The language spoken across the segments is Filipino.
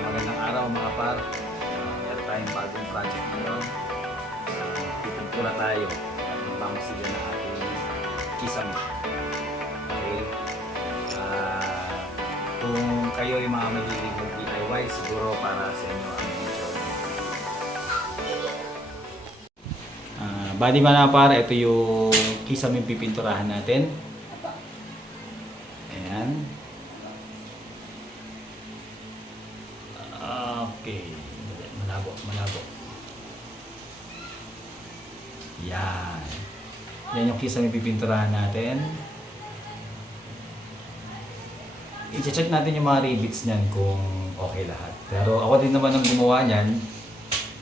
Magandang araw mga par. Meron tayong bagong project ngayon. Pipintura tayo at magmamasigan ng ating kisame. Okay? Kung kayo ay mga mahilig ng DIY, siguro para sa inyo ang video. Bali mga par, ito yung kisame pipinturahan natin. Ayan. Okay. Malabo. Yan. Yan yung kisame pipinturahan natin. I-check natin yung mga rivets niyan kung okay lahat. Pero ako din naman ang gumawa niyan.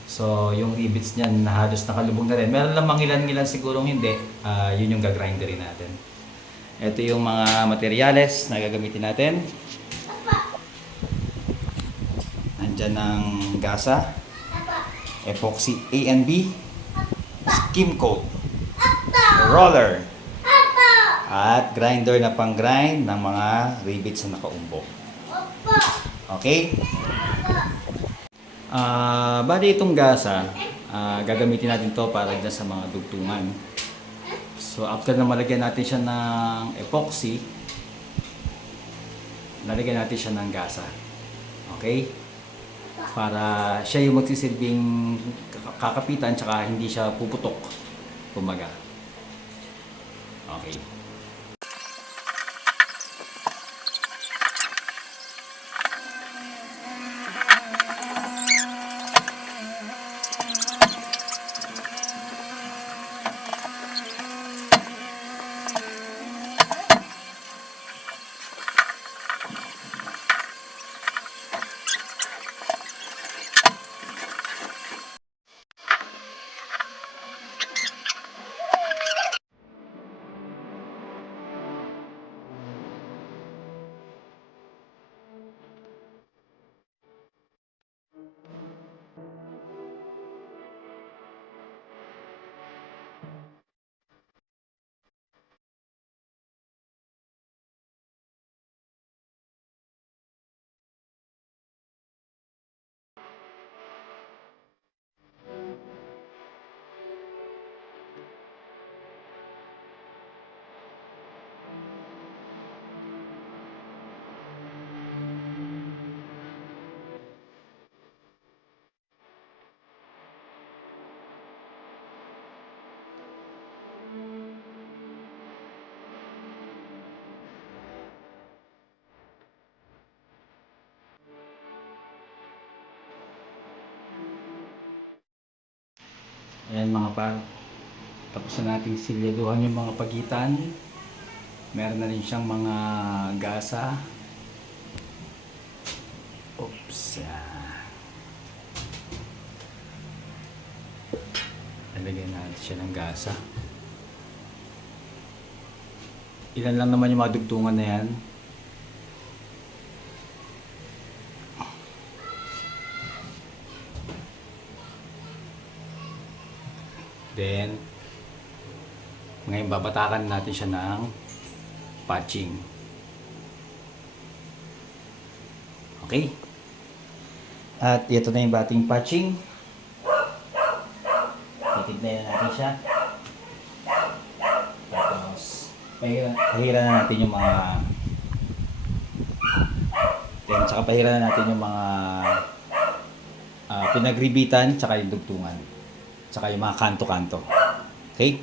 So, yung rivets niyan na halos nakalubog na rin. Meron lang mangilan-ngilan sigurong hindi. Yun yung gagrinderin natin. Ito yung mga materyales na gagamitin natin. Nandyan ng gasa, epoxy A and B, skim coat, roller, at grinder na pang-grind ng mga rivets na nakaumbok. Okay? Bali itong gasa, gagamitin natin to para dyan sa mga dugtungan. So after na malagyan natin siya ng epoxy, lalagyan natin siya ng gasa. Okay? Para siya yung magsisilbing kakapitan tsaka hindi siya puputok. Kumbaga. Okay. Ayan mga par, tapos na natin silyaduhan yung mga pagitan. Meron na rin siyang mga gasa. Oops. Lalagyan natin siya ng gasa. Ilan lang naman yung mga dugtungan na yan. Then, ngayon babatakan natin siya ng patching. Okay? At ito na yung bating patching. Titignan na natin siya. Tapos, pahiran na natin yung mga tsaka pahiran na natin yung mga pinagribitan tsaka yung dugtungan. Tsaka yung mga kanto-kanto. Okay?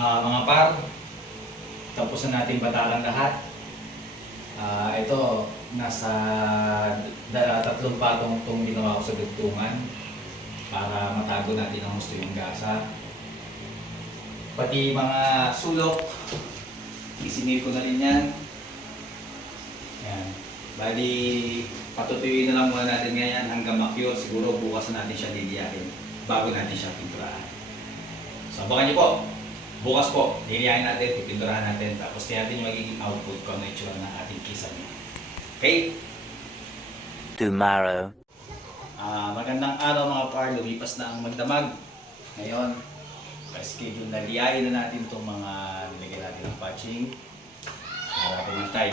Mga par, tapos na natin batakan lahat. Ito, nasa 3 patong itong ginawa ko sa dugtungan para matago natin ang gusto yung gasa. Pati mga sulok, isinil ko na rin yan. Yan. Bali, patutuyuin na lang muna natin ngayon hanggang makyur. Siguro bukas na natin siya liliyahin bago natin siya pinturahan. So, abangan niyo po. Bukas po, liliyahin natin, pipinturahan natin. Tapos tingnan natin yung magiging output kung ano yung itsura ng ating kisame. Okay? Tomorrow. Magandang araw mga par. Lumipas na ang magdamag. Ngayon, schedule na liyain na natin itong mga nilagay natin ng patching para pumantay.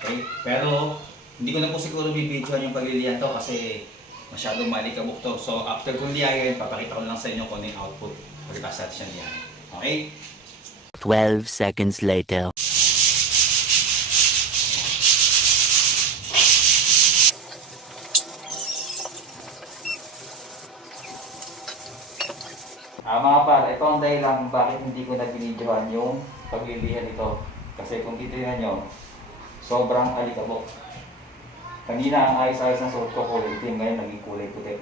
Okay? Pero hindi ko na po siguro bibidyoan yung pagliliyan to kasi masyadong malikabok to. So after kong liyain, papakita ko lang sa inyo kung ano yung output pagkatapos natin siya liyain. Okay? 12 seconds later. Mga par, ito ang dahilan kung bakit hindi ko na binidyohan yung paglilihan ito. Kasi kung titignan nyo, sobrang alikabok. Kanina ang ayos-ayos ng suot ko kulay itim, ngayon naging kulay puti.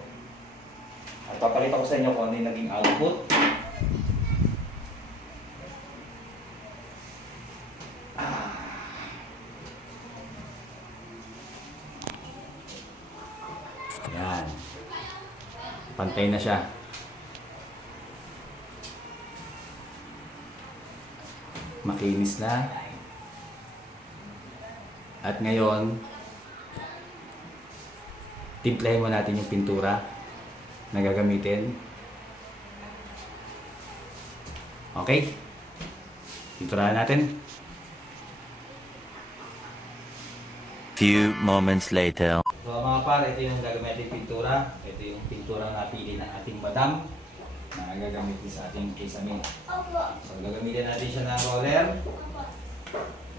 At papakita ko sa inyo kung ano yung naging output. Yan. Pantay na siya. Makinis na. At ngayon, timplahin mo natin yung pintura na gagamitin. Okay? Pinturahan natin. Few moments later. So mga par, ito yung gagamitin pintura. Ito yung pintura na napili ng ating madam na gagamitin sa ating kisame. So gagamitin natin siya ng roller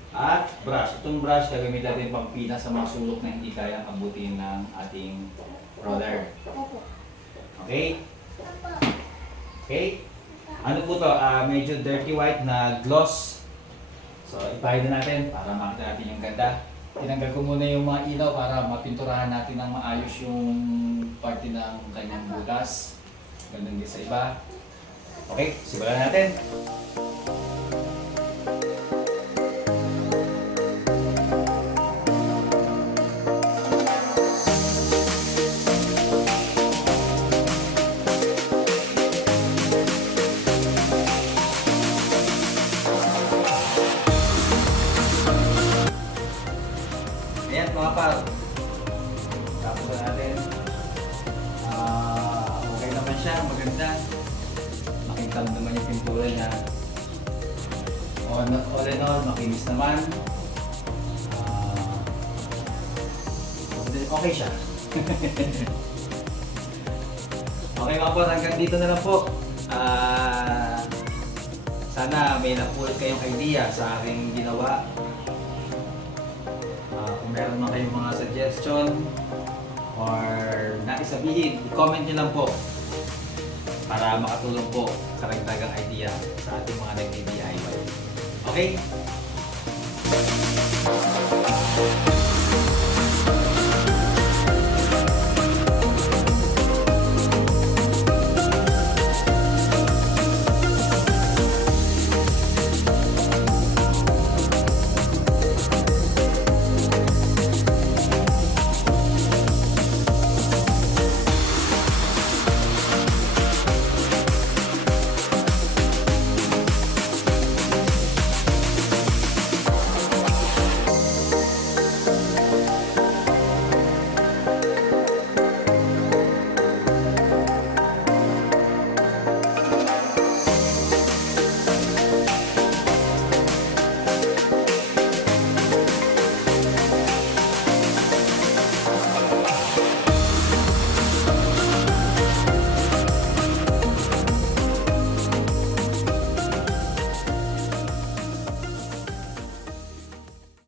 at brush. Itong brush gagamitin natin pampina sa mga sulok na hindi kayang abutin ng ating roller. Okay? Okay? Ano po to? Medyo dirty white na gloss. So ipahid na natin para makita natin yung ganda. Tinanggal ko muna yung mga ilaw para mapinturahan natin ng maayos yung parte ng kanyang butas. Ganun din sa iba. Okay, simulan natin. Ayan mga par. Tapos na natin. Okay naman siya, maganda. Makintab naman yung pintura niya. All in all, makinis naman. Okay siya. Okay mga par, hanggang dito na lang po. Sana may napulot kayong idea sa aking ginawa. Kung meron man kayong mga suggestion or nais sabihin, i-comment nyo lang po para makatulong po karagdagang idea sa ating mga nag-DIY. Okay?